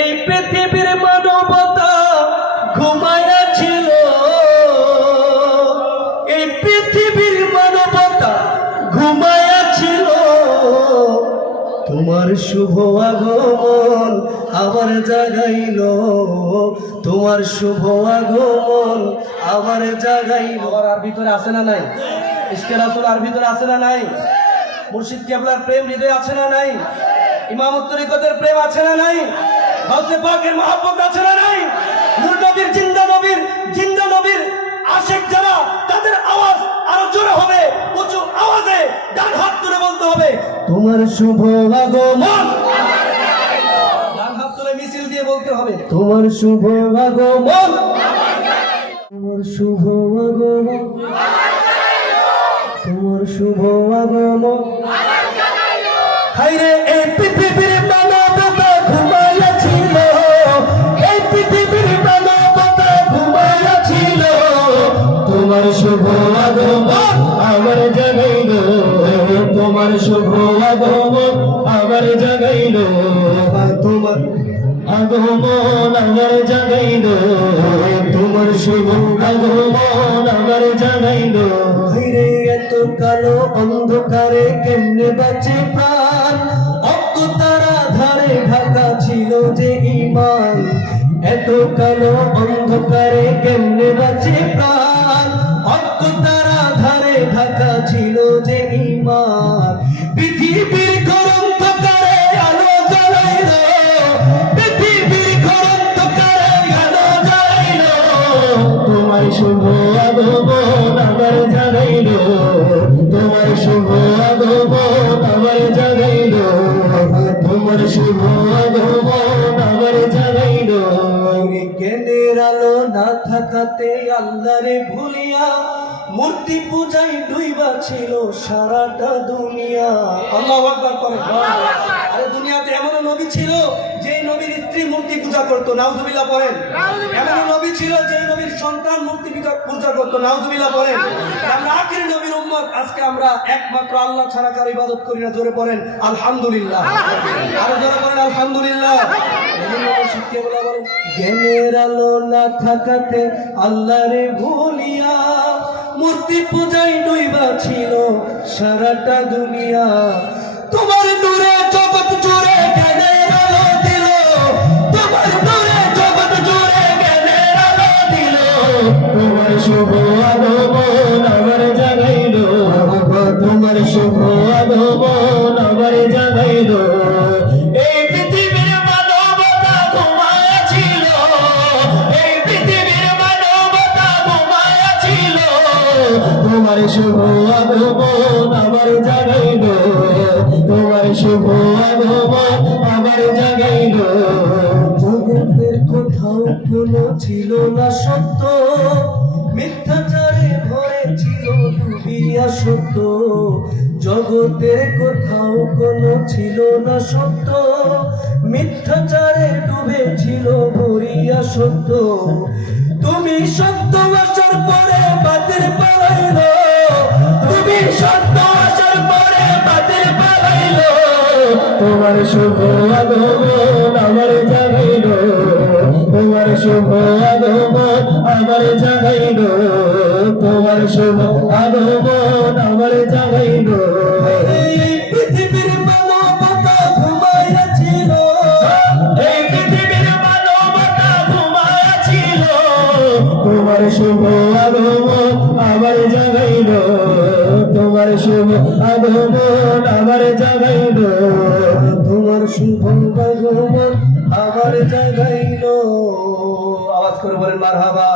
এই পৃথিবীর মানবতা ঘুমায়া ছিল এই পৃথিবীর মানবতা ঘুমায়া ছিল তোমার শুভ আগমন আবার জাগাইল। তোমার শুভ আগমন আবার জাগাইল। আর ভিতরে আছে না নাই? ইস্কের আসল আর ভিতরে আছে না নাই? মুর্শিদ কেবলার প্রেম হৃদয় আছে না নাই? ইমামত তরিকতের প্রেম আছে না নাই? পাকের আছে না নাই? নূর নবীর জিন্দা নবীর জিন্দা নবীর যারা, তাদের আওয়াজ আরও জোরে হবে উঁচু আওয়াজে ডান হাত তুলে বলতে হবে, তোমার শুভ আগমন। তোমার শুভ আগমন। তোমার শুভ আগমন। তোমার শুভ আগমন। পৃথিবীর তোমার শুভ আগমন আমার জাগাইল। তোমার শুভ আগমন আমার জাগাইল। তোমার আগমন আমার জাগাইল। তোমার শুভ আগমন আমার জাগাইল। হাইরে এত কালো অন্ধকারে কেমনে বাঁচে প্রাণ? অজ্ঞতারা ধারে ঢাকা ছিল যে ইমান এত কালো অন্ধকারে কেমনে বাঁচে প্রাণ? অজ্ঞতারা ধারে ঢাকা ছিল যে ইমান। থাকাতে আল্লাহরে ভুলিয়া মূর্তি পূজাই ডুইবা ছিল সারাটা দুনিয়া। আল্লাহ আকবার করে আরে দুনিয়াতে এমন নবী ছিল যে নবীর স্ত্রী মূর্তি পূজা করতো নাউজুবিল্লাহ পড়েন। এমন নবী ছিল যে নবীর সন্তান মূর্তি পূজা- পূজা করতো নাউজুবিল্লাহ পড়েন। আমরা আখির নবীর উম্মত আজকে আমরা একমাত্র আল্লাহ ছাড়া কারও ইবাদত করি না জোরে পড়েন আলহামদুলিল্লাহ। আরও জোরে পড়েন আলহামদুলিল্লাহ। থাকাতে আল্লাহরে ভুলিয়া মূর্তি পূজাই ডুইবা ছিল সারাটা দুনিয়া। তোমার দূরে জগৎ জুড়ে জ্ঞানের আলো তোমার তোমার শুভ তোমার শুভ আগমন আমার জাগাইল। তোমার শুভ আগমন আমার জাগাইল। জগতের কোথাও কোনো ছিল না সত্য। মিথ্যাচারে ভরে ছিল ডুবিয়া সত্য জগতের কোথাও ছিল না সত্য। মিথ্যাচারে ডুবেছিল ভরিয়া সত্য। তুমি সত্য আসার পরে তোমার শুভ আগমন আমার জাগাইল। তোমার শুভ আগমন আমার জাগাইল। তোমার শুভ আগমন আমার জাগাইল। ছিল তোমার শুভ আগমন আমার জাগাইল। তোমার শুভ আগমন আমার জাগাইল। শুভ আগমন আমার জাগাইল আওয়াজ করে বলেন মারহাবা।